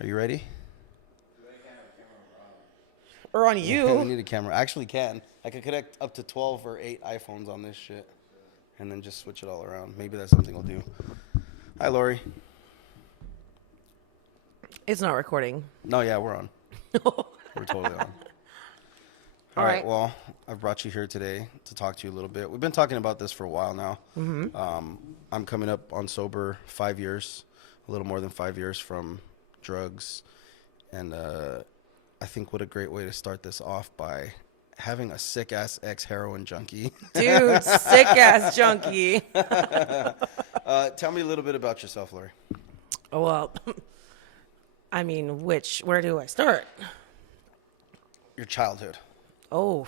Are you ready? Or on We you. need a camera. I actually can. I could connect up to 12 or 8 iPhones on this shit and then just switch it all around. Maybe that's something we'll do. Hi, Lori. It's not recording. No, yeah, we're on. We're totally on. All right. Well, I've brought you here today to talk to you a little bit. We've been talking about this for a while now. I'm coming up on sober 5 years, a little more than 5 years from drugs. And I think what a great way to start this off by having a sick-ass ex-heroin junkie. Dude, sick-ass junkie. Tell me a little bit about yourself, Lori. Well, I mean, where do I start? Your childhood. Oh,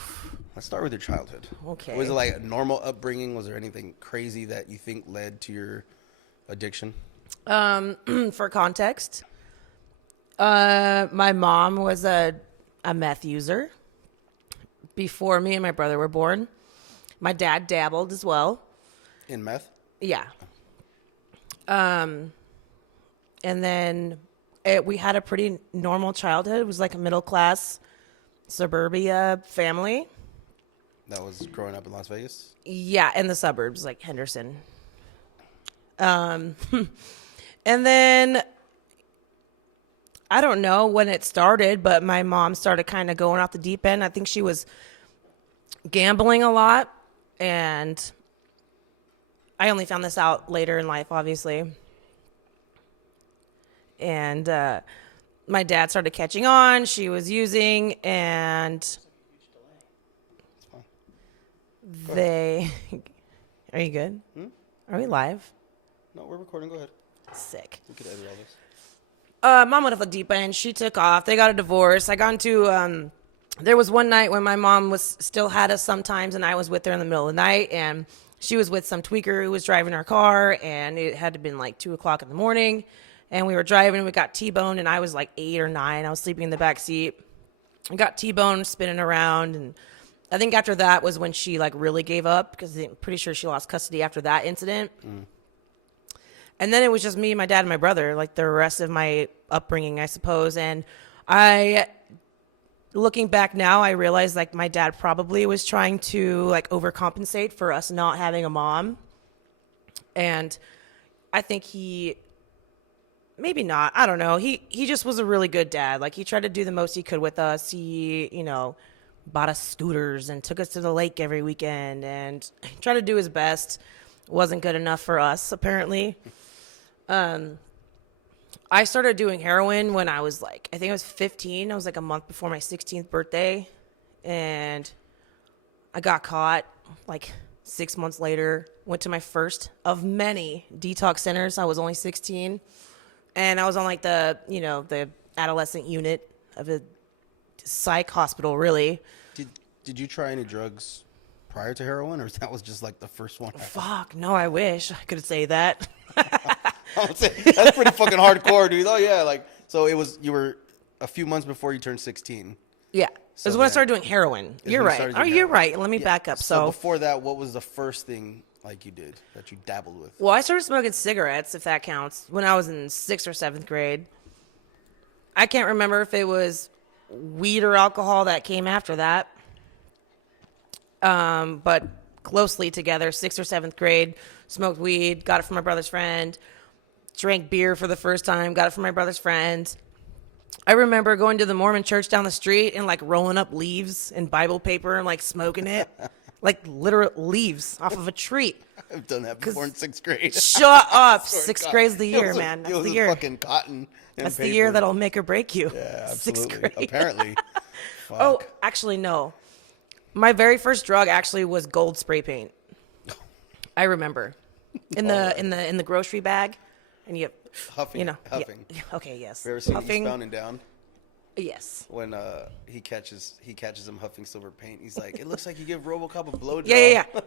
Let's start with your childhood. okay. Was it like a normal upbringing? Was there anything crazy that you think led to your addiction? For context, my mom was a meth user before me and my brother were born. My dad dabbled as well. In meth? Yeah. And then we had a pretty normal childhood. It was like a middle class suburbia family. That was growing up in Las Vegas? Yeah, in the suburbs, like Henderson. And then I don't know when it started, but my mom started kind of going off the deep end. I think she was gambling a lot, and I only found this out later in life, obviously. And my dad started catching on. She was using, and they... Are you good? Are we live? No, we're recording. Go ahead. Sick. We could edit all this. Mom went off the deep end. She took off. They got a divorce. I got into... there was one night when my mom was still had us sometimes, and I was with her in the middle of the night, and she was with some tweaker who was driving her car, and it had to been like 2 o'clock in the morning, and we were driving. We got T-boned, and I was like 8 or 9. I was sleeping in the back seat. I got T-boned, spinning around, and I think after that was when she like really gave up, because I'm pretty sure she lost custody after that incident. And then it was just me, my dad, and my brother, like the rest of my upbringing, I suppose. And looking back now, I realize like my dad probably was trying to like overcompensate for us not having a mom. And I think maybe not, I don't know. He just was a really good dad. Like he tried to do the most he could with us. He, bought us scooters and took us to the lake every weekend and tried to do his best. Wasn't good enough for us, apparently. I started doing heroin when I was like, I think I was 15. I was like a month before my 16th birthday. And I got caught like 6 months later. Went to my first of many detox centers. I was only 16. And I was on like the adolescent unit of a psych hospital, really. Did you try any drugs prior to heroin, or that was just like the first one? Fuck, no, I wish I could say that. I would say that's pretty fucking hardcore, dude. Oh yeah, like so you were a few months before you turned 16. Yeah. So It was when I started doing heroin. You're right. started Oh, doing you're heroin. right. Let me back up. So before that, what was the first thing like you did that you dabbled with? Well, I started smoking cigarettes, if that counts, when I was in 6th or 7th grade. I can't remember if it was weed or alcohol that came after that. But closely together, 6th or 7th grade, smoked weed, got it from my brother's friend, drank beer for the first time, got it from my brother's friend. I remember going to the Mormon church down the street and like rolling up leaves and Bible paper and like smoking it. Like literal leaves off of a tree. I've done that before in 6th grade. Shut up. Swear to 6th God. grade's the It year, was man. it That's was the a year. fucking cotton and That's the paper. year that'll make or break you. Yeah, 6th absolutely. grade. Apparently. Fuck. Oh, actually, no. My very first drug actually was gold spray paint. I remember. In the grocery bag. And you Huffing. yeah. Huffing. Okay, yes. Have you ever seen Huffing. Eastbound and Down? Yes. When he catches him huffing silver paint, he's like, "It looks like you give RoboCop a blowjob."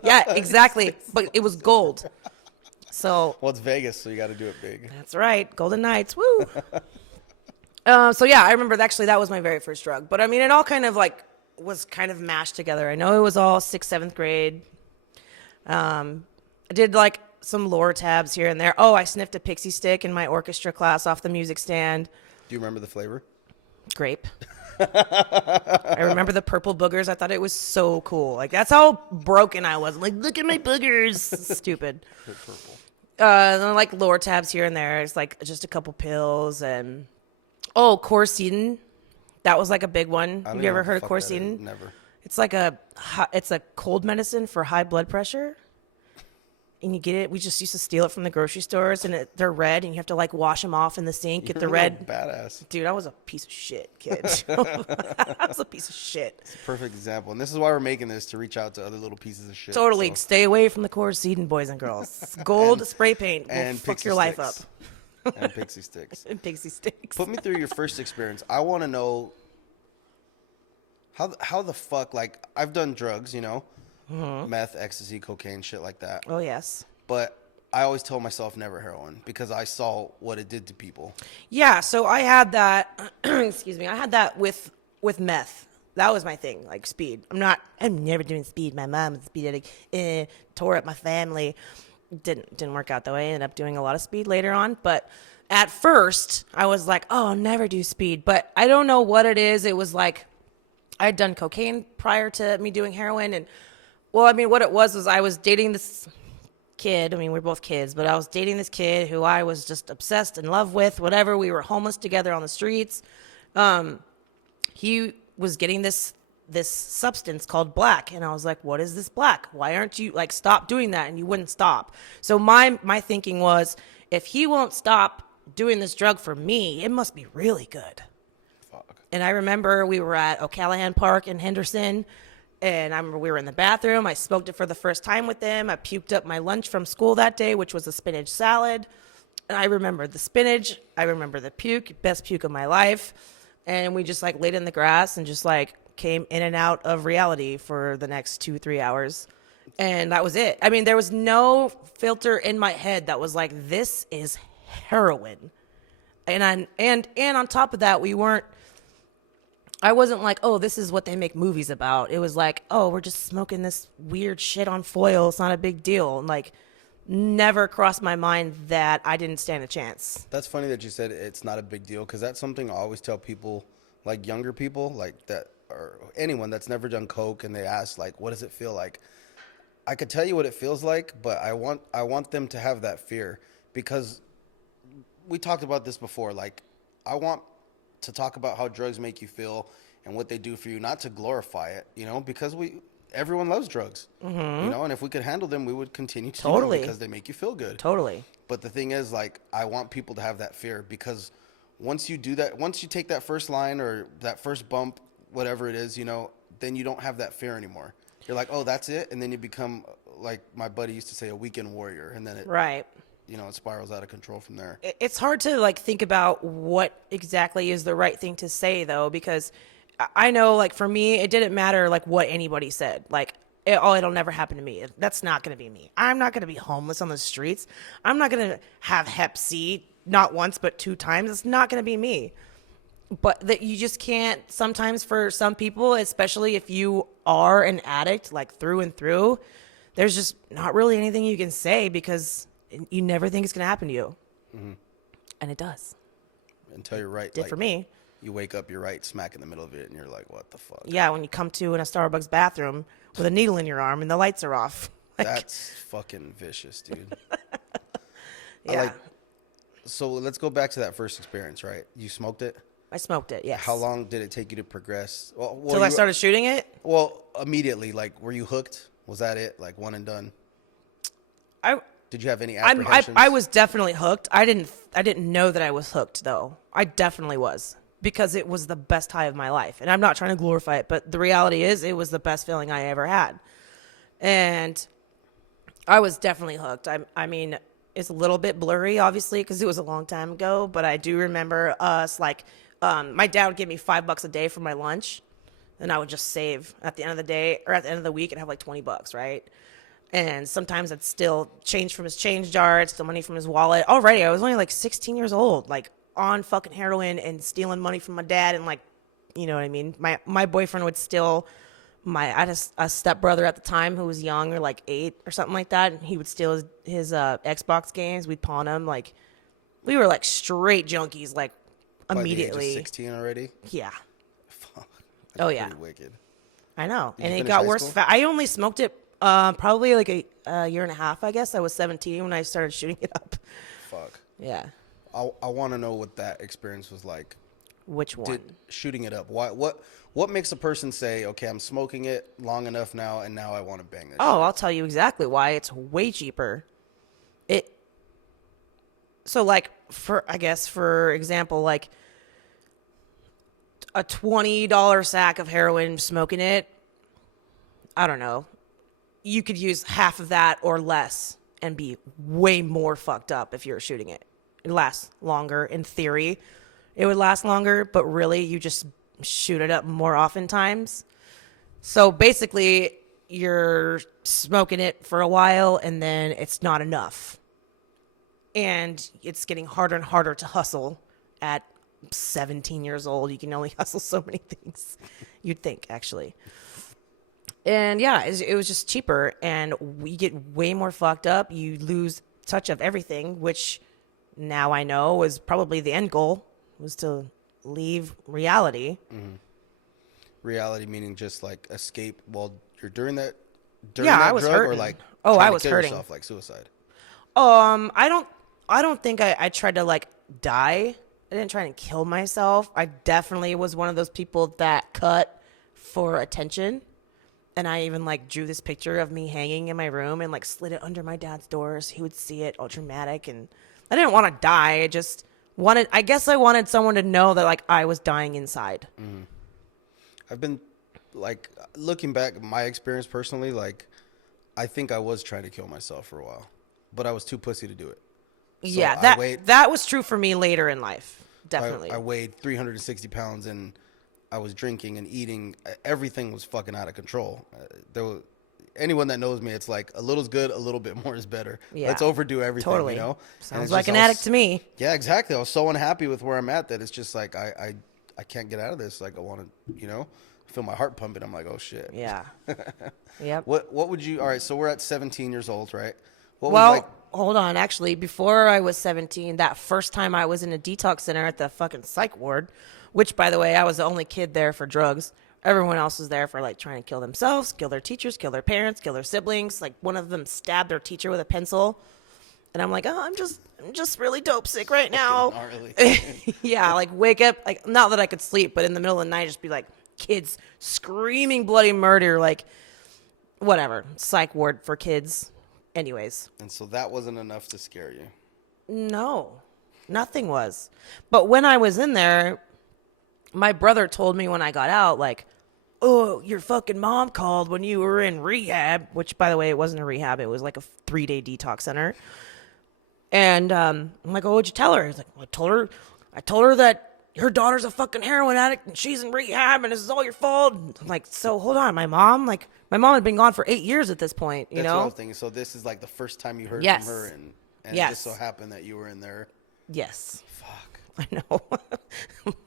Yeah, exactly. But it was gold. So. Well, it's Vegas, so you got to do it big. That's right. Golden Knights. Woo. So yeah, I remember that was my very first drug. But I mean, it all kind of like was kind of mashed together. I know it was all 6th, 7th grade. I did like some lore tabs here and there. Oh, I sniffed a pixie stick in my orchestra class off the music stand. you remember the flavor? Grape. I remember the purple boogers. I thought it was so cool. Like, that's how broken I was. Like, look at my boogers. Stupid. Purple. Then, like, lower tabs here and there. It's like just a couple pills. And Corsetin. That was like a big one. Have you ever heard of Corsetin? Never. It's like it's a cold medicine for high blood pressure. And you get it. We just used to steal it from the grocery stores, and they're red, and you have to like wash them off in the sink. Get the red. Badass. Dude, I was a piece of shit, kid. I was a piece of shit. It's a perfect example, and this is why we're making this, to reach out to other little pieces of shit. Totally. So. Stay away from the Corsetin, boys and girls. Gold spray paint will fuck your life up. And pixie sticks. And pixie sticks. Put me through your first experience. I want to know how the fuck, like, I've done drugs, you know, meth, ecstasy, cocaine, shit like that. Oh, yes. But I always told myself never heroin because I saw what it did to people. Yeah, so I had that, excuse me, I had that with meth. That was my thing, like speed. I'm never doing speed. My mom was a speed addict, tore up my family. Didn't work out though. I ended up doing a lot of speed later on. But at first, I was like, oh, I'll never do speed. But I don't know what it is. It was like, I'd done cocaine prior to me doing heroin. And, well, I mean, what it was I was dating this kid. I mean, we're both kids. But I was dating this kid who I was just obsessed in love with, whatever. We were homeless together on the streets. He was getting this substance called black, and I was like, what is this black? Why aren't you, like, stop doing that? And you wouldn't stop. So my thinking was, if he won't stop doing this drug for me, it must be really good. Fuck. And I remember we were at O'Callahan Park in Henderson, and I remember we were in the bathroom. I smoked it for the first time with him. I puked up my lunch from school that day, which was a spinach salad. And I remember the spinach. I remember the puke, best puke of my life. And we just, like, laid in the grass and just, like, came in and out of reality for the next 2-3 hours. And that was it. I mean, there was no filter in my head that was like, this is heroin. And on top of that, I wasn't like, oh, this is what they make movies about. It was like, oh, we're just smoking this weird shit on foil. It's not a big deal. And, like, never crossed my mind that I didn't stand a chance. That's funny that you said it's not a big deal, because that's something I always tell people, like younger people, like that, or anyone that's never done coke, and they ask, like, what does it feel like? I could tell you what it feels like, but I want them to have that fear, because we talked about this before. Like, I want to talk about how drugs make you feel and what they do for you, not to glorify it, you know, because everyone loves drugs, you know, and if we could handle them, we would continue to do them because they make you feel good. Totally. But the thing is, like, I want people to have that fear, because once you do that, once you take that first line or that first bump, whatever it is, you know, then you don't have that fear anymore. You're like, oh, that's it. And then you become, like my buddy used to say, a weekend warrior. And then right. You know, it spirals out of control from there. It's hard to, like, think about what exactly is the right thing to say, though, because I know, like, for me, it didn't matter, like, what anybody said. Like, it'll never happen to me. That's not going to be me. I'm not going to be homeless on the streets. I'm not going to have Hep C, not once, but 2 times. It's not going to be me. But that you just can't, sometimes for some people, especially if you are an addict, like, through and through, there's just not really anything you can say, because you never think it's going to happen to you. Mm-hmm. And it does. Until you're right. It did for me. You wake up, you're right smack in the middle of it, and you're like, what the fuck? Yeah, when you come to in a Starbucks bathroom with a needle in your arm and the lights are off. Like, that's fucking vicious, dude. Yeah. So let's go back to that first experience, right? You smoked it? I smoked it, yes. How long did it take you to progress? Till I started shooting it? Well, immediately. Like, were you hooked? Was that it? Like, one and done? Did you have any apprehensions? I was definitely hooked. I didn't know that I was hooked, though. I definitely was, because it was the best high of my life. And I'm not trying to glorify it, but the reality is it was the best feeling I ever had. And I was definitely hooked. I mean, it's a little bit blurry, obviously, because it was a long time ago, but I do remember us, like, my dad would give me $5 a day for my lunch, and I would just save at the end of the day, or at the end of the week, and have like $20, right? And sometimes I'd steal change from his change jar, I'd steal money from his wallet. Already, I was only like 16 years old, like, on fucking heroin and stealing money from my dad, and, like, you know what I mean? My boyfriend would steal I had a stepbrother at the time who was young, or like 8 or something like that, and he would steal his Xbox games. We'd pawn them. Like, we were like straight junkies, like immediately. By the age of 16 already? Yeah. Fuck. Oh, yeah. Pretty wicked. I know. Did And you it finish got high worse. school? I only smoked it probably like a year and a half, I guess. I was 17 when I started shooting it up. Fuck. Yeah. I want to know what that experience was like. Which one? Shooting it up. What makes a person say, okay, I'm smoking it long enough now, and now I want to bang this shit? I'll tell you exactly why. It's way cheaper. So like for example, like a $20 sack of heroin, smoking it, I don't know. You could use half of that or less and be way more fucked up if you're shooting it. It lasts longer in theory. It would last longer, but really you just shoot it up more oftentimes. So basically you're smoking it for a while and then it's not enough. And it's getting harder and harder to hustle. At 17 years old, you can only hustle so many things. You'd think, actually. And yeah, it was just cheaper, and we get way more fucked up. You lose touch of everything, which now I know was probably the end goal, was to leave reality. Mm-hmm. Reality meaning just like escape while you're during that I was drug, hurting. or like I was kill hurting. yourself, like suicide. I don't think I tried to like die. I didn't try to kill myself. I definitely was one of those people that cut for attention. And I even like drew this picture of me hanging in my room and like slid it under my dad's doors. He would see it, all dramatic. And I didn't want to die. I guess I wanted someone to know that like I was dying inside. Mm-hmm. I've been like looking back, my experience personally, like I think I was trying to kill myself for a while, but I was too pussy to do it. So yeah, that was true for me later in life. Definitely. I weighed 360 pounds and I was drinking and eating. Everything was fucking out of control. Anyone that knows me, it's like a little's good, a little bit more is better. Yeah, let's overdo everything, totally. you know? Sounds like an addict to me. Yeah, exactly. I was so unhappy with where I'm at that it's just like I can't get out of this. Like I want to, you know, feel my heart pumping. I'm like, oh shit. Yeah. Yep. What would you? All right, so we're at 17 years old, right? Hold on. Actually, before I was 17, that first time I was in a detox center at the fucking psych ward, which, by the way, I was the only kid there for drugs. Everyone else was there for, like, trying to kill themselves, kill their teachers, kill their parents, kill their siblings. Like, one of them stabbed their teacher with a pencil. And I'm like, oh, I'm just really dope sick right now. Yeah, like, wake up. Like, not that I could sleep, but in the middle of the night, just be like, kids screaming bloody murder. Like, whatever. Psych ward for kids. Anyways. And so that wasn't enough to scare you? No, nothing was. But when I was in there, my brother told me when I got out, like, oh, your fucking mom called when you were in rehab, which, by the way, it wasn't a rehab. It was like a 3-day detox center. And I'm like, oh, what'd you tell her? He's like, well, I told her that her daughter's a fucking heroin addict and she's in rehab and this is all your fault. And I'm like, so hold on, my mom had been gone for 8 years at this point, you know? That's what I'm thinking. So this is like the first time you heard from her, and it just so happened that you were in there. Yes. Fuck. I know.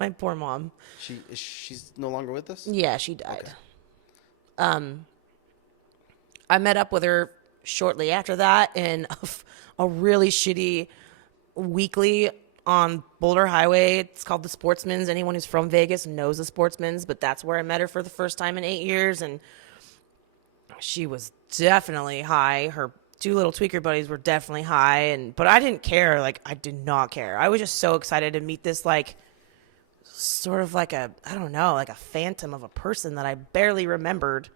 My poor mom. She's no longer with us? Yeah, she died. Okay. I met up with her shortly after that in a really shitty weekly on Boulder Highway. It's called the Sportsman's. Anyone who's from Vegas knows the Sportsman's, but that's where I met her for the first time in 8 years, and she was definitely high. Her 2 little tweaker buddies were definitely high, but I didn't care. Like, I did not care. I was just so excited to meet this, like, sort of like I don't know, like a phantom of a person that I barely remembered.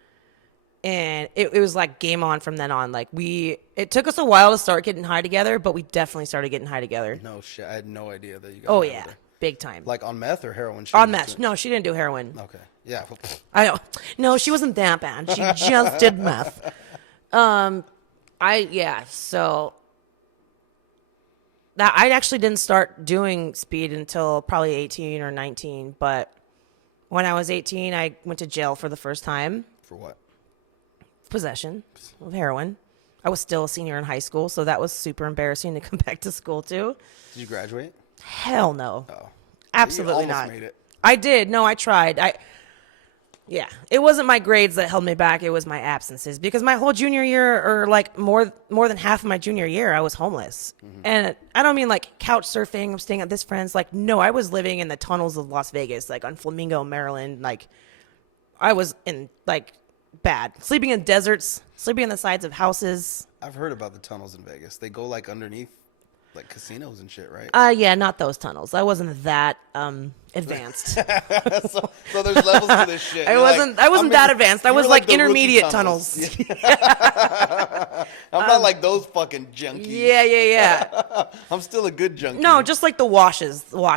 And it was like game on from then on. Like, it took us a while to start getting high together, but we definitely started getting high together. No shit. I had no idea that you guys Oh, yeah. Big time. Like on meth or heroin? On meth. No, she didn't do heroin. Okay. Yeah. I know. No, she wasn't that bad. She just did meth. So that I actually didn't start doing speed until probably 18 or 19. But when I was 18, I went to jail for the first time. For what? Possession of heroin. I was still a senior in high school, so that was super embarrassing to come back to school to. Did you graduate? Hell no. Oh. Absolutely you not. Made it. I did. No, I tried. Yeah, it wasn't my grades that held me back. It was my absences, because my whole junior year, or like more than half of my junior year, I was homeless. And I don't mean like couch surfing. I'm staying at this friend's. Like, no, I was living in the tunnels of Las Vegas, like on Flamingo, Maryland. Like, I was in like bad, sleeping in deserts, sleeping on the sides of houses. I've heard about the tunnels in Vegas. They go like underneath like casinos and shit, right? Yeah, not those tunnels. I wasn't that advanced. So there's levels to this shit. I wasn't that advanced. I was like the intermediate rookie tunnels. I'm not like those fucking junkies. Yeah. I'm still a good junkie. No, just like the wash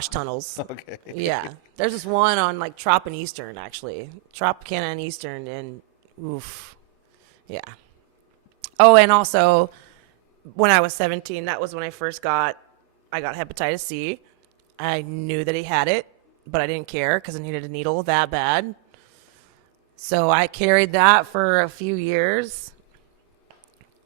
tunnels. Okay. Yeah. There's this one on like Trop and Eastern, actually. Tropicana and Eastern, and oof. Yeah. Oh, and also when I was 17, that was when I got hepatitis C. I knew that he had it, but I didn't care because I needed a needle that bad. So I carried that for a few years.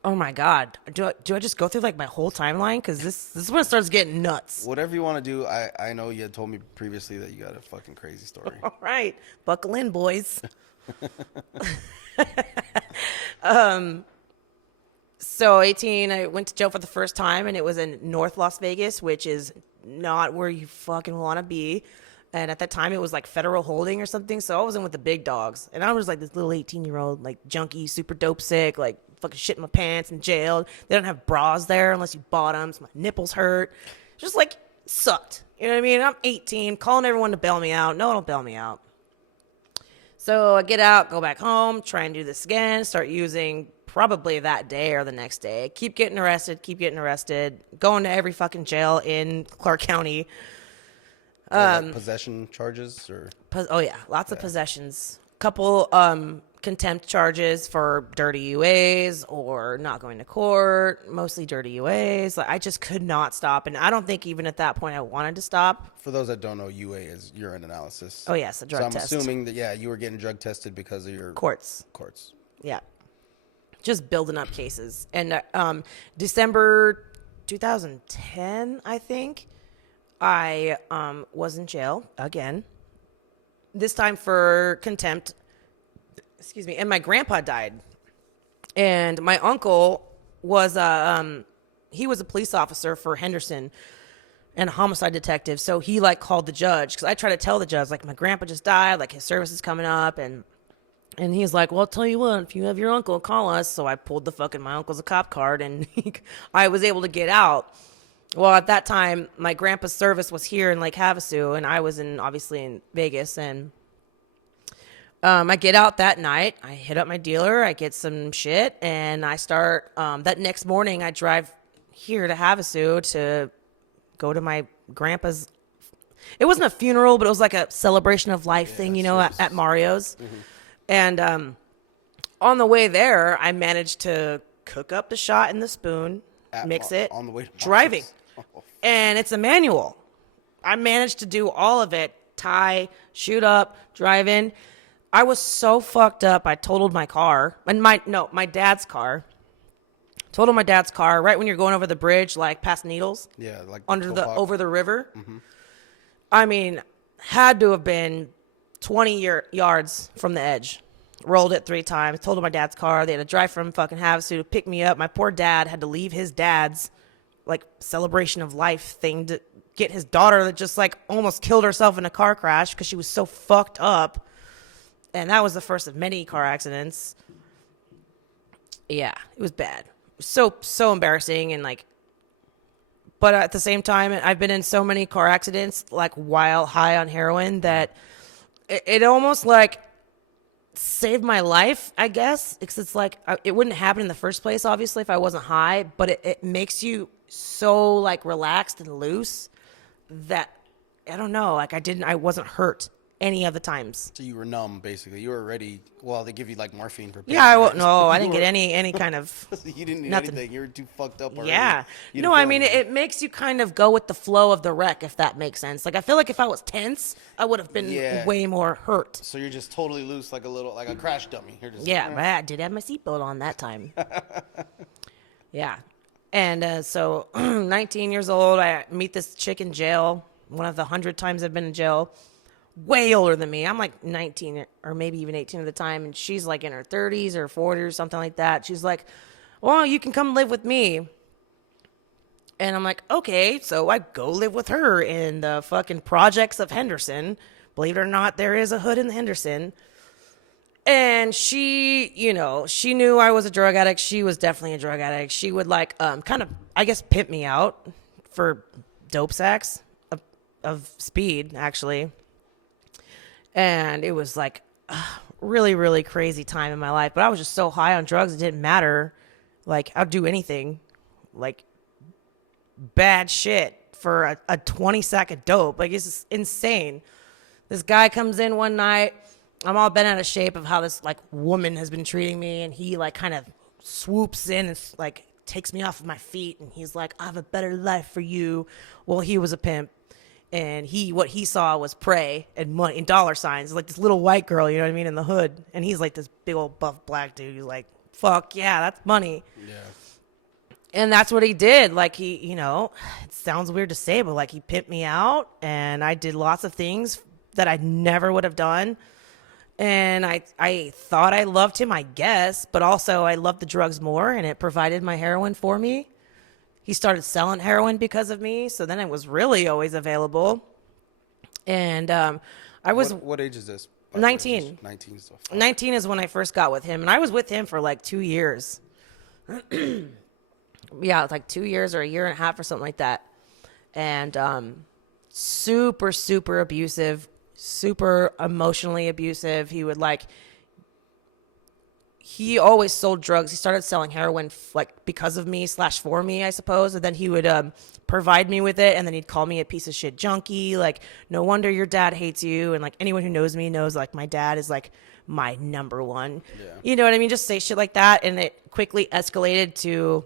Oh my God. Do I just go through like my whole timeline? Because this is when it starts getting nuts. Whatever you want to do. I know you had told me previously that you got a fucking crazy story. All right. Buckle in, boys. So 18, I went to jail for the first time, and it was in North Las Vegas, which is not where you fucking want to be. And at that time, it was like federal holding or something. So I was in with the big dogs, and I was like this little 18-year-old, like junkie, super dope sick, like fucking shit in my pants in jail. They don't have bras there unless you bought them. So my nipples hurt. Just like sucked. You know what I mean? I'm 18, calling everyone to bail me out. No one will bail me out. So I get out, go back home, try and do this again, start using probably that day or the next day. Keep getting arrested, going to every fucking jail in Clark County. Like possession charges or? Oh yeah, lots of possessions. Couple contempt charges for dirty UAs or not going to court, mostly dirty UAs. Like, I just could not stop, and I don't think even at that point I wanted to stop. For those that don't know, UA is urine analysis. Oh yes, a drug test. So I'm assuming that you were getting drug tested because of your courts. Yeah. Just building up cases. And December 2010, I think, I was in jail again. This time for contempt. Excuse me. And my grandpa died. And my uncle was he was a police officer for Henderson and a homicide detective. So he like called the judge, because I tried to tell the judge, like, my grandpa just died, like his service is coming up, and he's like, well, I'll tell you what, if you have your uncle, call us. So I pulled my uncle's a cop card, and I was able to get out. Well, at that time, my grandpa's service was here in Lake Havasu, and I was obviously in Vegas. And I get out that night. I hit up my dealer. I get some shit, and I start, that next morning, I drive here to Havasu to go to my grandpa's. It wasn't a funeral, but it was like a celebration of life thing, at Mario's. Mm-hmm. And on the way there, I managed to cook up the shot in the spoon, mix it, on the way to driving. And it's a manual. I managed to do all of it. Tie, shoot up, drive in. I was so fucked up, I totaled my car. And my dad's car. Totaled my dad's car right when you're going over the bridge, like past Needles. Yeah, like over the river. Mm-hmm. I mean, had to have been 20 yards from the edge. Rolled it 3 times. Totaled my dad's car. They had to drive from fucking Havasu to pick me up. My poor dad had to leave his dad's like celebration of life thing to get his daughter that just like almost killed herself in a car crash because she was so fucked up. And that was the first of many car accidents. Yeah, it was bad. So embarrassing, and like, but at the same time, I've been in so many car accidents like while high on heroin that it almost like saved my life, I guess, because it's like it wouldn't happen in the first place, obviously, if I wasn't high, but it makes you so like relaxed and loose that I don't know, like I wasn't hurt any of the times. So you were numb, basically. You were ready. Well, they give you like morphine for pain. Yeah, I didn't get any kind of. You didn't need nothing. anything. You were too fucked up already. Yeah. No, I mean, it makes you kind of go with the flow of the wreck, if that makes sense. Like, I feel like if I was tense, I would have been way more hurt. So you're just totally loose, like a crash dummy. You're just, but I did have my seatbelt on that time. Yeah. And so 19 years old, I meet this chick in jail, one of the 100 times I've been in jail. way older than me. I'm like 19 or maybe even 18 at the time. And she's like in her 30s or 40s or something like that. She's like, well, you can come live with me. And I'm like, okay. So I go live with her in the fucking projects of Henderson. Believe it or not, there is a hood in Henderson. And she, you know, she knew I was a drug addict. She was definitely a drug addict. She would like kind of, I guess, pimp me out for dope sacks of speed, actually. And it was like a really, really crazy time in my life. But I was just so high on drugs, it didn't matter. Like, I'd do anything. Like, bad shit for a 20 sack of dope. Like, it's just insane. This guy comes in one night. I'm all bent out of shape of how this like woman has been treating me, and he like kind of swoops in and like takes me off of my feet, and he's like, I have a better life for you. Well, he was a pimp, and what he saw was prey and money and dollar signs, like this little white girl, you know what I mean, in the hood, and he's like this big old buff black dude. He's like, fuck yeah, that's money. Yeah. And that's what he did. Like, he, you know, it sounds weird to say, but like, he pimped me out, and I did lots of things that I never would have done. And I thought I loved him, I guess, but also I loved the drugs more, and it provided my heroin for me. He started selling heroin because of me, so then it was really always available. And I was... What age is this? 19. 19 stuff. 19 is when I first got with him, and I was with him for like 2 years. Yeah, it's like 2 years or a year and a half or something like that. And super, super abusive, super emotionally abusive. He would like, he always sold drugs. He started selling heroin like because of me / for me, I suppose. And then he would provide me with it. And then he'd call me a piece of shit junkie. Like, no wonder your dad hates you. And like, anyone who knows me knows like my dad is like my number one. Yeah. You know what I mean? Just say shit like that. And it quickly escalated to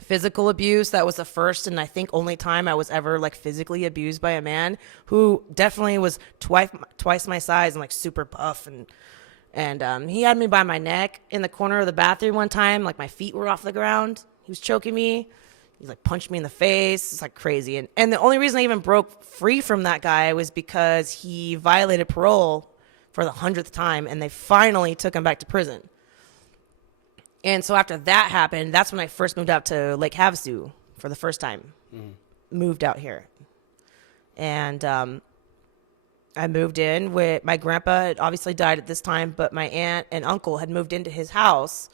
physical abuse. That was the first and I think only time I was ever like physically abused by a man who definitely was twice my size and like super buff, and he had me by my neck in the corner of the bathroom one time, like my feet were off the ground. He was choking me. He's like punched me in the face. It's like crazy. And the only reason I even broke free from that guy was because he violated parole for the 100th time, and they finally took him back to prison. And so after that happened, that's when I first moved out to Lake Havasu for the first time. Moved out here. And I moved in with my grandpa. Had obviously died at this time, but my aunt and uncle had moved into his house.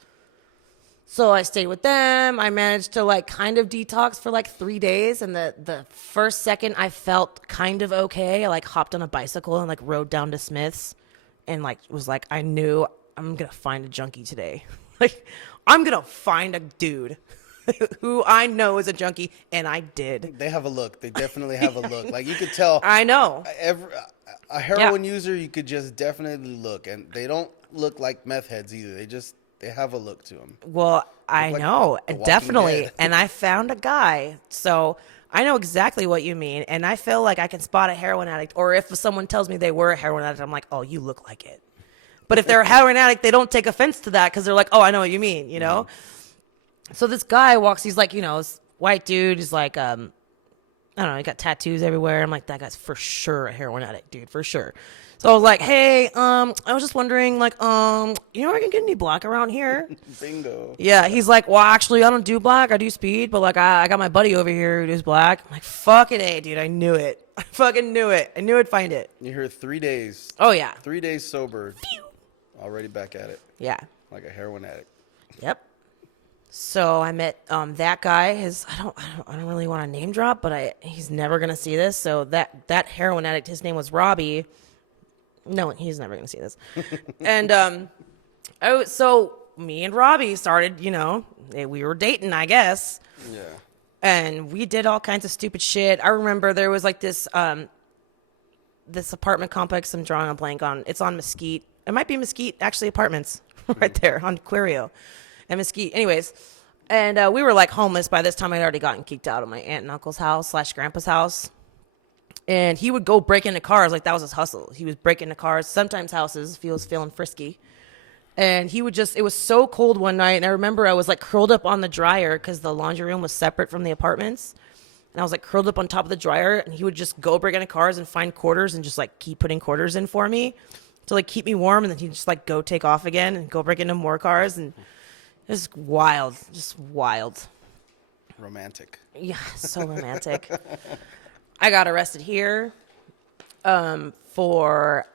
So I stayed with them. I managed to like kind of detox for like 3 days. And the first second I felt kind of okay, I like hopped on a bicycle and like rode down to Smith's and like was like, I knew I'm going to find a junkie today. Like, I'm going to find a dude who I know is a junkie, and I did. They have a look. They definitely have a look. Like, you could tell. I know. A heroin user, you could just definitely look. And they don't look like meth heads either. They have a look to them. Well, I know. Definitely. And I found a guy. So I know exactly what you mean. And I feel like I can spot a heroin addict. Or if someone tells me they were a heroin addict, I'm like, oh, you look like it. But if they're a heroin addict, they don't take offense to that because they're like, oh, I know what you mean, you know? So this guy walks, he's like, you know, this white dude. He's like, I don't know, he got tattoos everywhere. I'm like, that guy's for sure a heroin addict, dude, for sure. So I was like, hey, I was just wondering, like, you know, I can get any black around here? Bingo. Yeah, he's like, well, actually, I don't do black. I do speed, but like, I got my buddy over here who does black. I'm like, fucking A, dude, I knew it. I fucking knew it. I knew I'd find it. You're here 3 days. Oh, yeah. 3 days sober. Phew. Already back at it. Yeah. Like a heroin addict. Yep. So I met that guy. I don't really want to name drop, but he's never gonna see this. So that heroin addict, his name was Robbie. No, he's never gonna see this. And so me and Robbie started, you know, we were dating, I guess. Yeah. And we did all kinds of stupid shit. I remember there was like this apartment complex I'm drawing a blank on. It's on Mesquite. It might be Mesquite, actually, apartments right there on Quirio and Mesquite. Anyways, and we were like homeless by this time. I'd already gotten kicked out of my aunt and uncle's house / grandpa's house. And he would go break into cars. Like, that was his hustle. He was breaking into cars, sometimes houses, if he was feeling frisky. And he would it was so cold one night. And I remember I was like curled up on the dryer because the laundry room was separate from the apartments. And I was like curled up on top of the dryer, and he would just go break into cars and find quarters and just like keep putting quarters in for me to like keep me warm. And then he'd just like go take off again and go break into more cars. And it was wild, just wild. Romantic. Yeah, so romantic. I got arrested here for,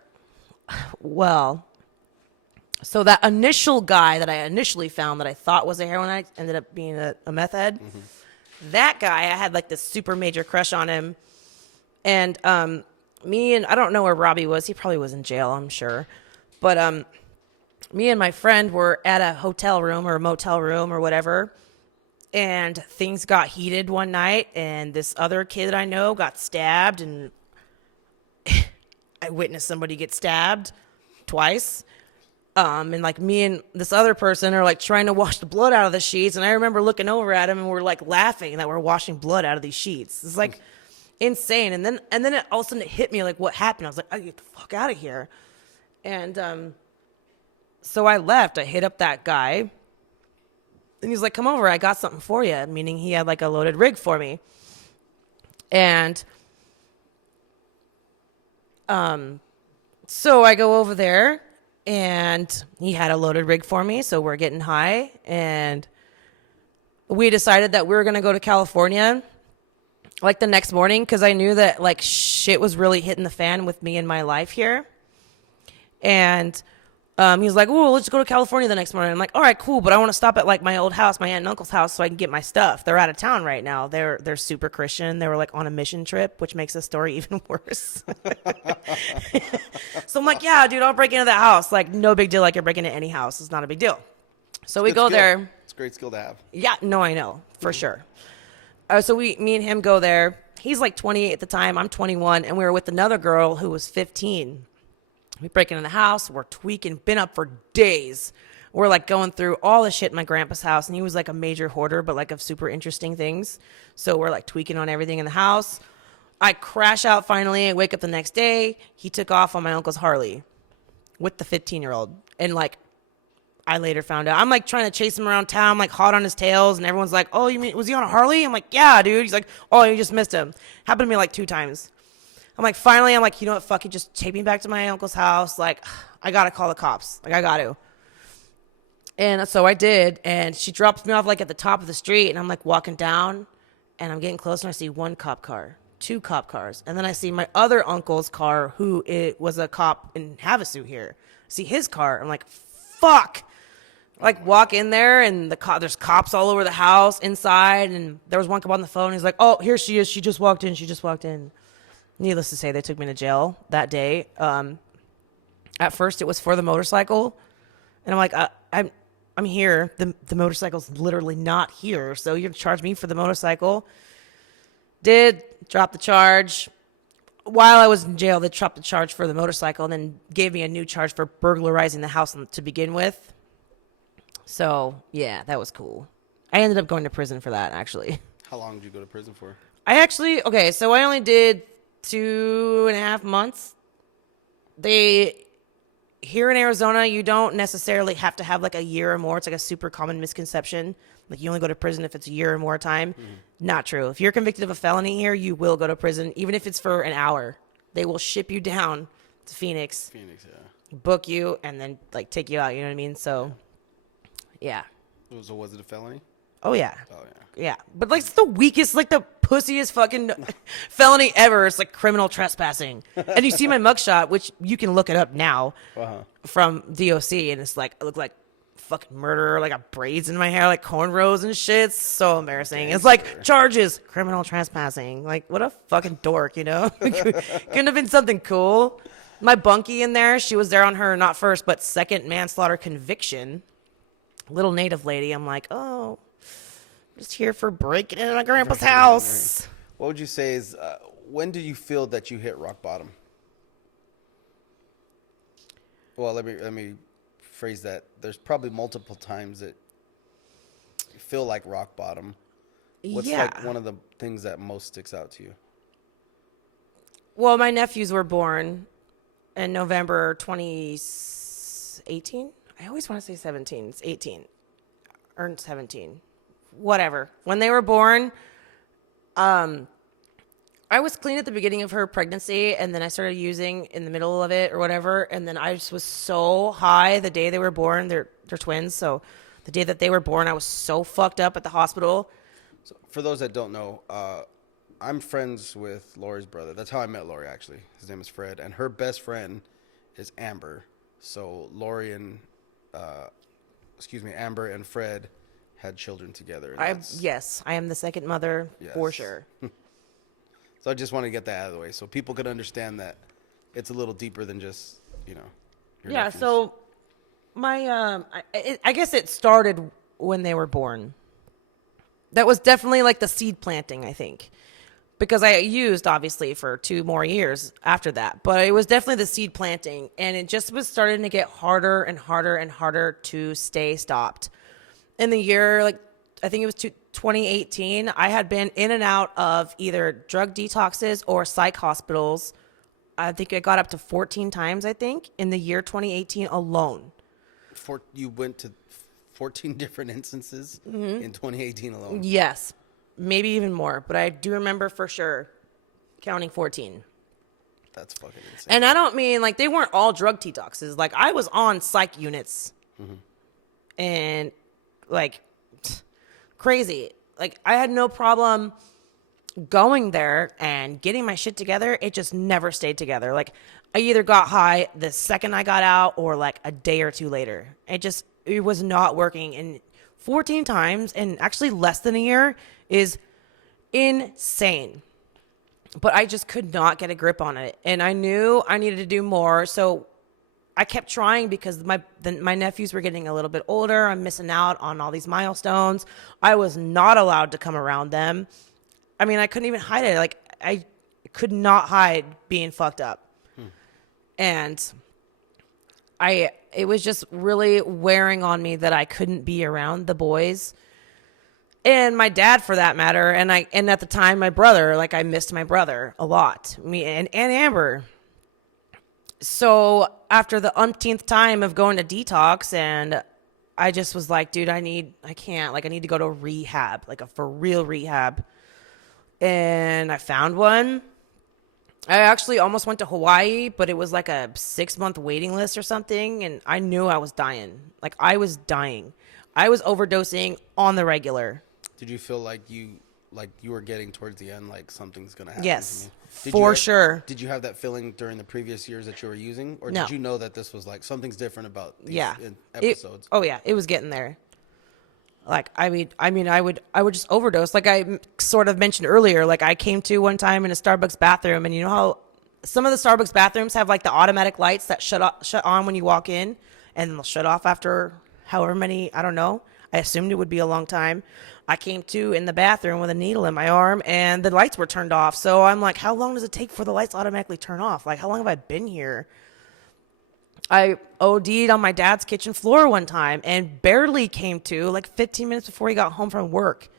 well, so that initial guy that I initially found that I thought was a heroin addict ended up being a meth head. Mm-hmm. That guy, I had like this super major crush on him. And me and, I don't know where Robbie was. He probably was in jail, I'm sure. But me and my friend were at a hotel room or a motel room or whatever. And things got heated one night. And this other kid that I know got stabbed. And I witnessed somebody get stabbed twice. And like me and this other person are like trying to wash the blood out of the sheets. And I remember looking over at him and we're like laughing that we're washing blood out of these sheets. It's like insane. And then it, all of a sudden it hit me like what happened. I was like, I get the fuck out of here. And so I left. I hit up that guy. And he's like, come over. I got something for you. Meaning he had like a loaded rig for me. And so I go over there. And he had a loaded rig for me, so we're getting high. And we decided that we were going to go to California, like, the next morning, because I knew that, like, shit was really hitting the fan with me and my life here. And he was like, oh, let's go to California the next morning. I'm like, all right, cool, but I want to stop at, like, my old house, my aunt and uncle's house, so I can get my stuff. They're out of town right now. They're super Christian. They were, like, on a mission trip, which makes the story even worse. So I'm like, yeah, dude, I'll break into that house. Like, no big deal. Like, you're breaking into any house. It's not a big deal. So we go there. It's a great skill to have. Yeah, no, I know, for sure. So me and him go there. He's, like, 28 at the time. I'm 21, and we were with another girl who was 15. We break into the house. We're tweaking. Been up for days. We're like going through all the shit in my grandpa's house. And he was like a major hoarder, but like of super interesting things. So we're like tweaking on everything in the house. I crash out finally. I wake up the next day. He took off on my uncle's Harley with the 15-year-old. And like, I later found out. I'm like trying to chase him around town, like hot on his tails. And everyone's like, oh, you mean, was he on a Harley? I'm like, yeah, dude. He's like, oh, you just missed him. Happened to me like 2 times. I'm like, finally, I'm like, you know what, fuck it, just take me back to my uncle's house. Like, I gotta call the cops. Like, I got to. And so I did, and she drops me off, like, at the top of the street, and I'm, like, walking down, and I'm getting closer, and I see 1 cop car, 2 cop cars, and then I see my other uncle's car, who it was a cop in Havasu here. I see his car. I'm like, fuck. Like, walk in there, and there's cops all over the house, inside, and there was one cop on the phone. He's like, oh, here she is. She just walked in. Needless to say, they took me to jail that day. At first, it was for the motorcycle. And I'm like, I'm here. The motorcycle's literally not here. So you're going to charge me for the motorcycle. Did drop the charge. While I was in jail, they dropped the charge for the motorcycle and then gave me a new charge for burglarizing the house to begin with. So, yeah, that was cool. I ended up going to prison for that, actually. How long did you go to prison for? So I only did 2.5 months. Here in Arizona, you don't necessarily have to have like a year or more. It's like a super common misconception. Like you only go to prison if it's a year or more time. Mm-hmm. Not true. If you're convicted of a felony here, you will go to prison, even if it's for an hour. They will ship you down to Phoenix. Book you and then like take you out. You know what I mean? So, yeah. So was it a felony? Oh yeah. Oh yeah. Yeah, but like it's the weakest, like the pussiest fucking felony ever. It's like criminal trespassing. And you see my mugshot, which you can look it up now from DOC, and it's like I look like fucking murderer. Like I have braids in my hair, like cornrows and shit. It's so embarrassing. It's like charges, criminal trespassing. Like what a fucking dork, you know? Couldn't have been something cool. My bunkie in there, she was there on her not first but second manslaughter conviction. Little native lady. I'm like, oh. Just here for breaking into my grandpa's house. What would you say is, when do you feel that you hit rock bottom? Well, let me phrase that. There's probably multiple times that you feel like rock bottom. What's like one of the things that most sticks out to you? Well, my nephews were born in November 2018. I always want to say 17. It's 18 or 17. Whatever. When they were born, I was clean at the beginning of her pregnancy, and then I started using in the middle of it or whatever. And then I just was so high the day they were born. They're twins, so the day that they were born, I was so fucked up at the hospital. So for those that don't know, I'm friends with Lori's brother. That's how I met Lori, actually. His name is Fred, and her best friend is Amber. So Lori and, Amber and Fred had children together. Yes, I am the second mother for sure. So I just want to get that out of the way so people could understand that it's a little deeper than just, your nephews. So my, I guess it started when they were born. That was definitely like the seed planting, I think. Because I used, obviously, for 2 more years after that. But it was definitely the seed planting. And it just was starting to get harder and harder and harder to stay stopped. In the year, I think it was 2018, I had been in and out of either drug detoxes or psych hospitals. I think I got up to 14 times, in the year 2018 alone. You went to 14 different instances in 2018 alone? Yes. Maybe even more, but I do remember for sure counting 14. That's fucking insane. And I don't mean they weren't all drug detoxes. I was on psych units and crazy. I had no problem going there and getting my shit together. It just never stayed together. I either got high the second I got out or a day or 2 later. It was not working. And 14 times and actually less than a year is insane. But I just could not get a grip on it. And I knew I needed to do more. So I kept trying because my nephews were getting a little bit older. I'm missing out on all these milestones. I was not allowed to come around them. I mean, I couldn't even hide it. I could not hide being fucked up. And it was just really wearing on me that I couldn't be around the boys and my dad for that matter. And at the time, my brother, I missed my brother a lot, me and Amber. So after the umpteenth time of going to detox, and I just was like, dude, I need to go to rehab, a for real rehab. And I found one. I actually almost went to Hawaii, but it was a 6-month waiting list or something. And I knew I was dying. I was dying. I was overdosing on the regular. Did you feel like you were getting towards the end, something's going to happen? Yes, to me? for sure. Did you have that feeling during the previous years that you were using? Or No. did you know that this was something's different about these episodes? It was getting there. I would just overdose. I sort of mentioned earlier, I came to one time in a Starbucks bathroom, and you know how some of the Starbucks bathrooms have the automatic lights that shut on when you walk in, and then they'll shut off after however many, I don't know. I assumed it would be a long time. I came to in the bathroom with a needle in my arm, and the lights were turned off. So I'm like, how long does it take for the lights automatically turn off? How long have I been here? I OD'd on my dad's kitchen floor one time and barely came to 15 minutes before he got home from work.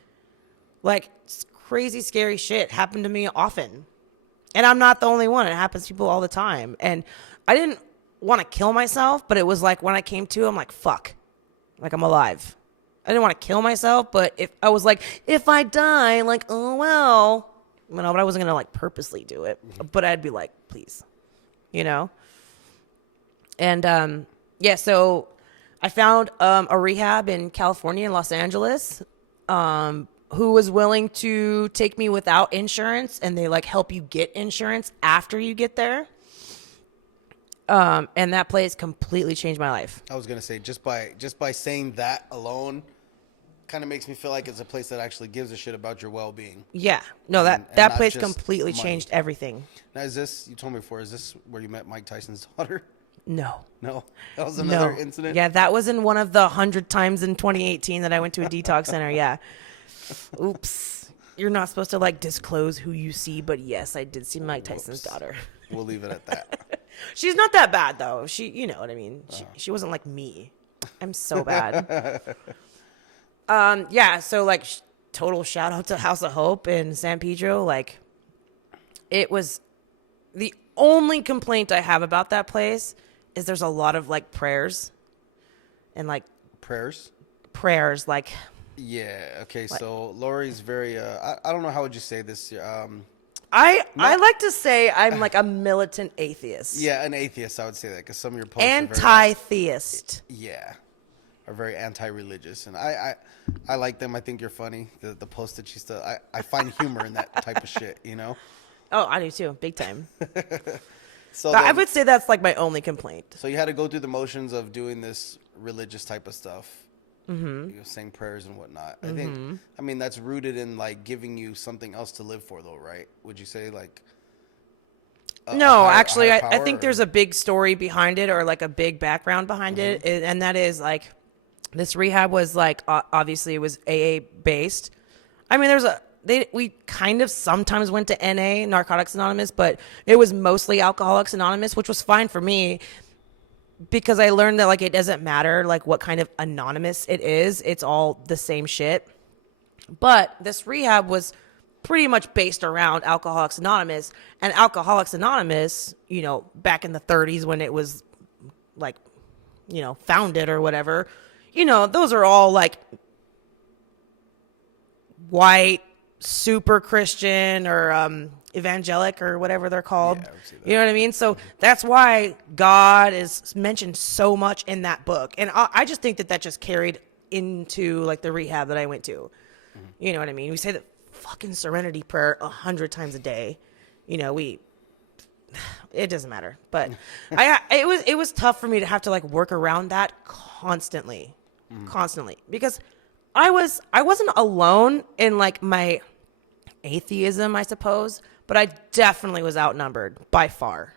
Crazy, scary shit happened to me often. And I'm not the only one. It happens to people all the time. And I didn't want to kill myself, but it was when I came to, I'm like, fuck. I'm alive. I didn't want to kill myself, but if I die, oh, well. But I wasn't going to purposely do it. But I'd be please. And, so I found a rehab in California, in Los Angeles, who was willing to take me without insurance, and they help you get insurance after you get there. And that place completely changed my life. I was going to say, just by saying that alone kind of makes me feel like it's a place that actually gives a shit about your well-being. Yeah. No, that place completely changed everything. Now, you told me before, is this where you met Mike Tyson's daughter? No. That was another incident? Yeah, that was in one of the 100 times in 2018 that I went to a detox center. Yeah. Oops. You're not supposed to disclose who you see, but yes, I did see Mike Tyson's daughter. We'll leave it at that. She's not that bad though. You know what I mean? She wasn't like me. I'm so bad. So total shout out to House of Hope in San Pedro. It was the only complaint I have about that place is there's a lot of prayers and prayers. Yeah. Okay. So Lori's very. I don't know how would you say this. I like to say I'm like a militant atheist. Yeah, an atheist. I would say that because some of your posts are very. Anti-theist. Yeah, are very anti-religious, and I like them. I think you're funny. The post that she still. I find humor in that type of shit. You know. Oh, I do too, big time. So I would say that's like my only complaint. So you had to go through the motions of doing this religious type of stuff, saying prayers and whatnot. I mean, that's rooted in like giving you something else to live for, though, right? Would you say like? No, actually, I think there's a big story behind it, or like a big background behind it, and that is like this rehab was like obviously it was AA based. I mean, we kind of sometimes went to NA, Narcotics Anonymous, but it was mostly Alcoholics Anonymous, which was fine for me because I learned that like it doesn't matter like what kind of anonymous it is, it's all the same shit. But this rehab was pretty much based around Alcoholics Anonymous, and Alcoholics Anonymous, you know, back in the 30s when it was like, you know, founded or whatever, you know, those are all like white, super Christian or evangelic or whatever they're called. Yeah, you know what I mean? So that's why God is mentioned so much in that book. And I just think that just carried into like the rehab that I went to. You know what I mean? We say the fucking serenity prayer 100 times a day. You know, it doesn't matter. But it was tough for me to have to like work around that constantly because I wasn't alone in like my atheism, I suppose, but I definitely was outnumbered by far.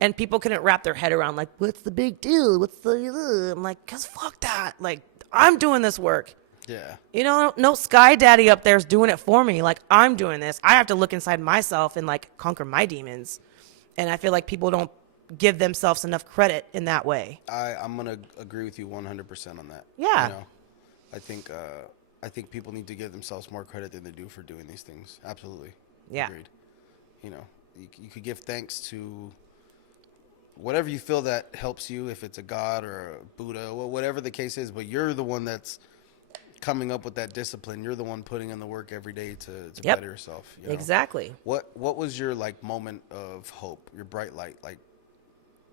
And people couldn't wrap their head around like, what's the big deal? I'm like, cause fuck that. Like, I'm doing this work. Yeah. You know, no Sky Daddy up there's doing it for me. Like, I'm doing this. I have to look inside myself and like conquer my demons. And I feel like people don't give themselves enough credit in that way. I'm gonna agree with you 100% on that. Yeah. You know, I think people need to give themselves more credit than they do for doing these things. Absolutely. Yeah. Agreed. You know, you could give thanks to whatever you feel that helps you, if it's a God or a Buddha, whatever the case is, but you're the one that's coming up with that discipline. You're the one putting in the work every day to better yourself. You know? Exactly. What was your like moment of hope, your bright light, like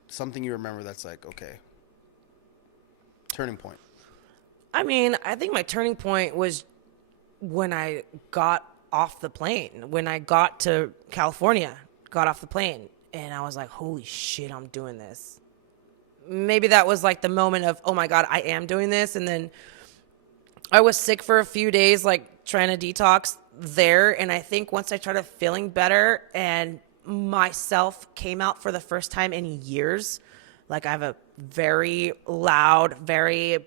something you remember that's like, okay, turning point? I mean, I think my turning point was when I got off the plane, when I got to California, got off the plane, and I was like, holy shit, I'm doing this. Maybe that was like the moment of, oh my God, I am doing this. And then I was sick for a few days, like trying to detox there. And I think once I started feeling better and myself came out for the first time in years, like I have a very loud, very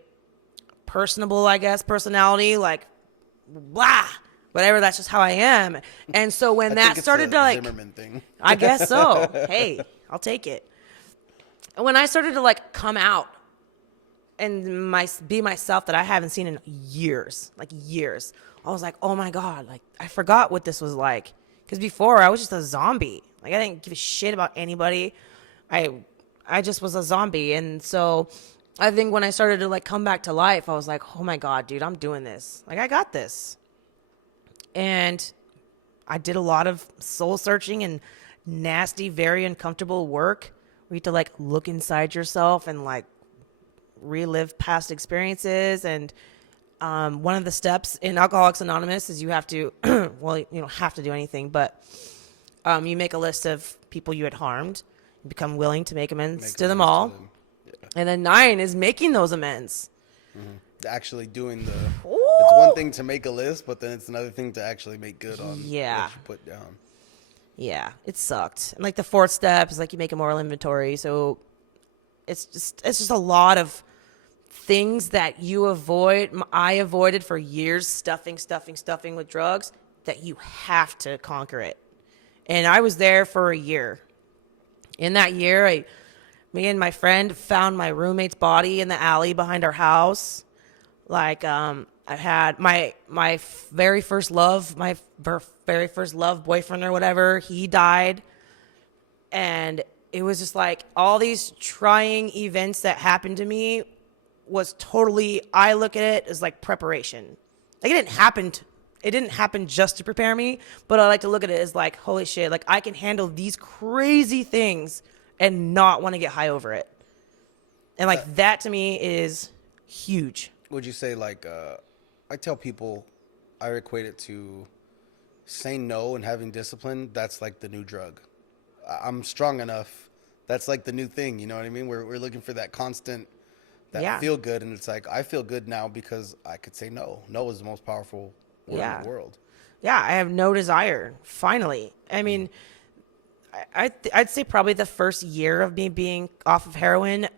personable, I guess, personality, like blah, whatever. That's just how I am. And so when that started to like, Zimmerman thing. I guess so. Hey, I'll take it. And when I started to like come out and be myself that I haven't seen in years, I was like, oh my God, like I forgot what this was like. Because before I was just a zombie. Like I didn't give a shit about anybody. I just was a zombie. And so I think when I started to like come back to life, I was like, oh my God, dude, I'm doing this. Like I got this. And I did a lot of soul searching and nasty, very uncomfortable work where you have to like look inside yourself and like relive past experiences. And one of the steps in Alcoholics Anonymous is you have to, well, you don't have to do anything, but you make a list of people you had harmed, you become willing to make amends to them all. Yeah. And then 9 is making those amends. Mm-hmm. Actually doing it's one thing to make a list, but then it's another thing to actually make good on what you put down. Yeah, it sucked. And like the 4th step is like you make a moral inventory. So it's just a lot of things that I avoided for years, stuffing with drugs, that you have to conquer it. And I was there for a year. In that year, me and my friend found my roommate's body in the alley behind our house. Like, I had my very first love, boyfriend or whatever, he died. And it was just like all these trying events that happened to me was totally, I look at it as like preparation. Like, it didn't happen just to prepare me, but I like to look at it as like, holy shit, like I can handle these crazy things and not want to get high over it. And like that to me is huge. Would you say like, I tell people I equate it to saying no and having discipline. That's like the new drug. I'm strong enough. That's like the new thing. You know what I mean? We're looking for that constant, that feel good. And it's like, I feel good now because I could say no. No is the most powerful word in the world. Yeah. I have no desire. Finally. I mean, I'd say probably the first year of me being off of heroin,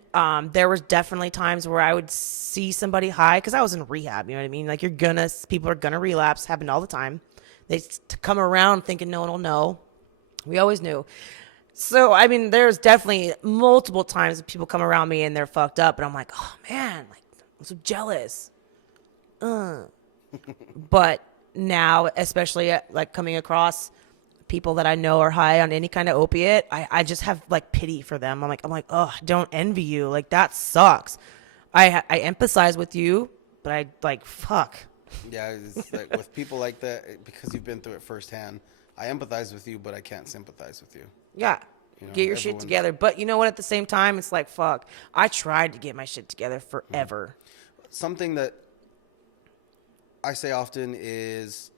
there was definitely times where I would see somebody high because I was in rehab. You know what I mean? Like people are gonna relapse. Happened all the time. They come around thinking no one will know. We always knew. So I mean, there's definitely multiple times that people come around me and they're fucked up, and I'm like, oh man, like I'm so jealous. But now, especially like coming across people that I know are high on any kind of opiate, I just have like pity for them. I'm like, oh, I don't envy you. Like that sucks. I empathize with you, but I like, fuck. Yeah, it's like with people like that, because you've been through it firsthand, I empathize with you, but I can't sympathize with you. Yeah. You know, get your shit together. But you know what? At the same time, it's like, fuck. I tried to get my shit together forever. Something that I say often is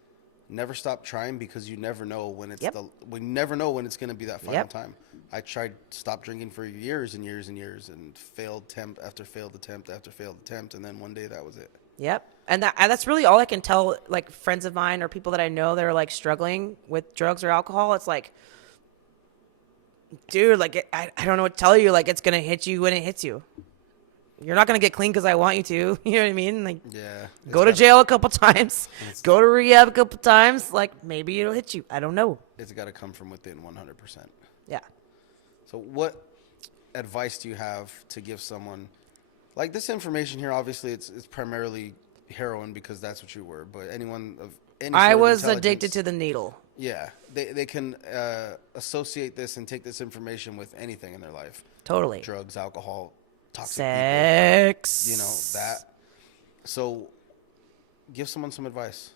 never stop trying, because you never know when it's we never know when it's going to be that final time. I tried to stop drinking for years and years and years and failed attempt after failed attempt after failed attempt, and then one day that was it. Yep. And that's really all I can tell like friends of mine or people that I know that are like struggling with drugs or alcohol. It's like, dude, like I don't know what to tell you. Like it's going to hit you when it hits you. You're not going to get clean because I want you to. You know what I mean? Like, go to jail a couple times. Go to rehab a couple times. Like, maybe it'll hit you. I don't know. It's got to come from within 100%. Yeah. So what advice do you have to give someone? Like, this information here, obviously, it's primarily heroin because that's what you were. But anyone of any I was addicted to the needle. Yeah. They can associate this and take this information with anything in their life. Totally. Drugs, alcohol, toxic sex, people, you know, that. So give someone some advice.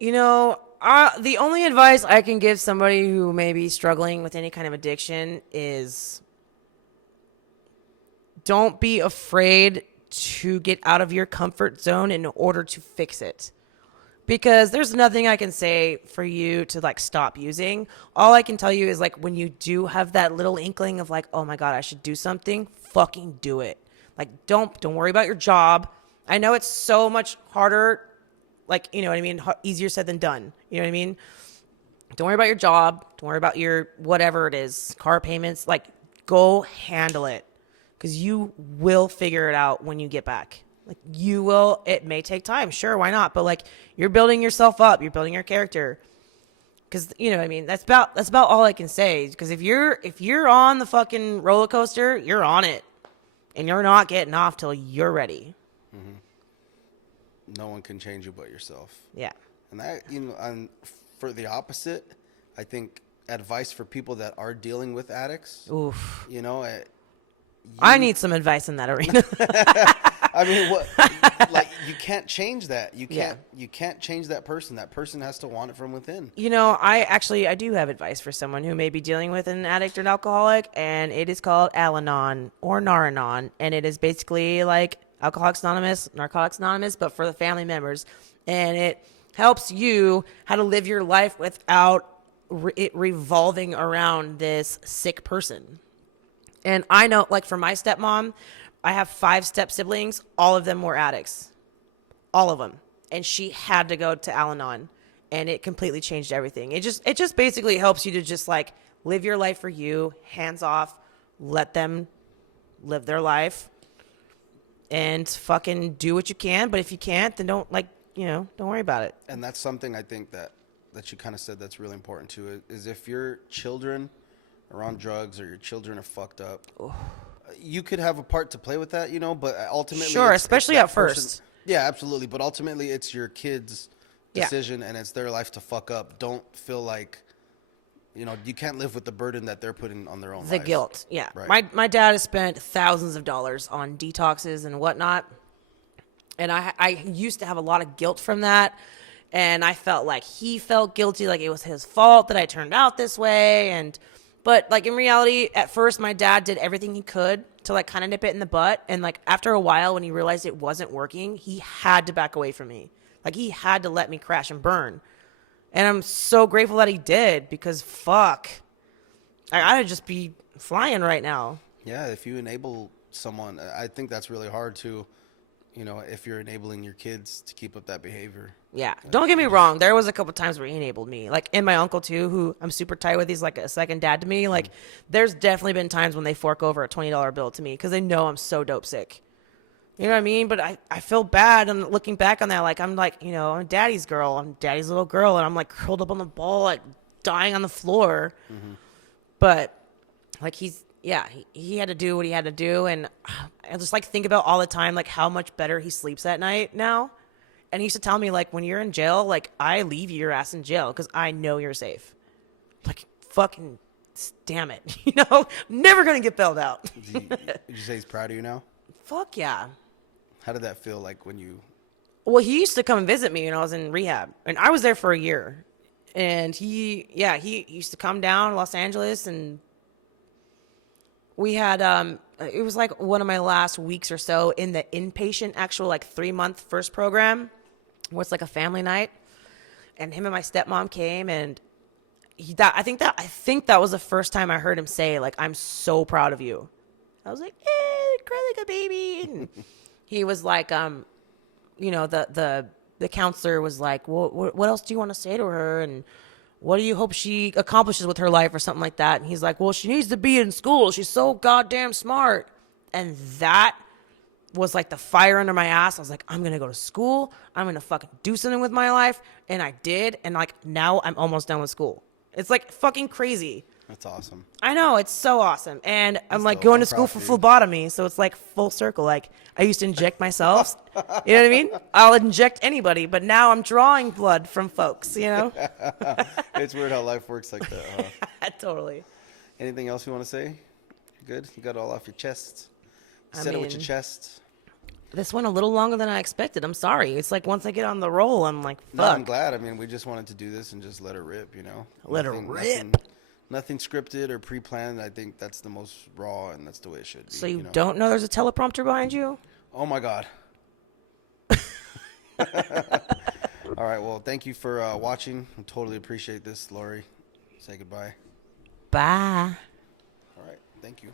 You know, the only advice I can give somebody who may be struggling with any kind of addiction is don't be afraid to get out of your comfort zone in order to fix it. Because there's nothing I can say for you to like stop using. All I can tell you is like when you do have that little inkling of like, oh my God, I should do something, fucking do it. Like don't worry about your job. I know it's so much harder, like, you know what I mean? Easier said than done. You know what I mean? Don't worry about your job. Don't worry about your whatever it is, car payments. Like go handle it because you will figure it out when you get back. Like you will, it may take time. Sure, why not? But like you're building yourself up, you're building your character. Cause you know what I mean? That's about all I can say. Cause if you're on the fucking roller coaster, you're on it. And you're not getting off till you're ready. No one can change you but yourself. Yeah. And that, you know, and for the opposite, I think advice for people that are dealing with addicts. Oof. You know, I need some advice in that arena. I mean, what? Like, you can't change that. You can't change that person. That person has to want it from within. You know, I do have advice for someone who may be dealing with an addict or an alcoholic, and it is called Al-Anon or Nar-Anon, and it is basically like Alcoholics Anonymous, Narcotics Anonymous, but for the family members, and it helps you how to live your life without it revolving around this sick person. And I know, like for my stepmom, I have 5 step siblings. All of them were addicts. All of them. And she had to go to Al-Anon. And it completely changed everything. It just basically helps you to just like live your life for you, hands off, let them live their life and fucking do what you can. But if you can't, then don't worry about it. And that's something I think that you kind of said that's really important too, is if your children are on drugs or your children are fucked up, you could have a part to play with that, you know, but ultimately... Sure, especially at first. Yeah, absolutely. But ultimately, it's your kids' decision and it's their life to fuck up. Don't feel like, you know, you can't live with the burden that they're putting on their own lives. The guilt, yeah. Right. My dad has spent thousands of dollars on detoxes and whatnot. And I used to have a lot of guilt from that. And I felt like he felt guilty, like it was his fault that I turned out this way. But like in reality, at first my dad did everything he could to like kind of nip it in the butt. And like after a while, when he realized it wasn't working, he had to back away from me. Like he had to let me crash and burn. And I'm so grateful that he did, because fuck, I gotta just be flying right now. Yeah, if you enable someone, I think that's really hard too. You know, if you're enabling your kids to keep up that behavior. Yeah, don't get me wrong. There was a couple times where he enabled me, like, and my uncle too, who I'm super tight with. He's like a second dad to me. Like, there's definitely been times when they fork over a $20 bill to me because they know I'm so dope sick. You know what I mean? But I feel bad, and looking back on that, like, I'm like, you know, I'm daddy's girl. I'm daddy's little girl, and I'm like curled up on the ball, like dying on the floor. Mm-hmm. But like he had to do what he had to do, and I just like think about all the time like how much better he sleeps at night now. And he used to tell me, like, when you're in jail, like, I leave your ass in jail because I know you're safe. Like, fucking damn it. You know? Never going to get bailed out. Did you say he's proud of you now? Fuck yeah. How did that feel like when you... Well, he used to come and visit me when I was in rehab. And I was there for a year. And he used to come down to Los Angeles, and we had... it was like one of my last weeks or so in the inpatient actual like 3-month first program, where it's like a family night, and him and my stepmom came, and I think that was the first time I heard him say, like, I'm so proud of you. I was like, cry like a baby. And he was like, you know, the counselor was like, well, what else do you want to say to her? And what do you hope she accomplishes with her life or something like that? And he's like, well, she needs to be in school. She's so goddamn smart. And that was like the fire under my ass. I was like, I'm going to go to school. I'm going to fucking do something with my life. And I did. And like, now I'm almost done with school. It's like fucking crazy. That's awesome. I know. It's so awesome. And I'm like going to school for phlebotomy. So it's like full circle. Like, I used to inject myself. You know what I mean? I'll inject anybody, but now I'm drawing blood from folks, you know? It's weird how life works like that, huh? Totally. Anything else you want to say? Good? You got it all off your chest? Said it with your chest? This went a little longer than I expected. I'm sorry. It's like once I get on the roll, I'm like, fuck. No, I'm glad. I mean, we just wanted to do this and just let it rip, you know? Let it rip. Nothing scripted or pre-planned. I think that's the most raw, and that's the way it should be. So you don't know there's a teleprompter behind you? Oh, my God. All right. Well, thank you for watching. I totally appreciate this, Lori. Say goodbye. Bye. All right. Thank you.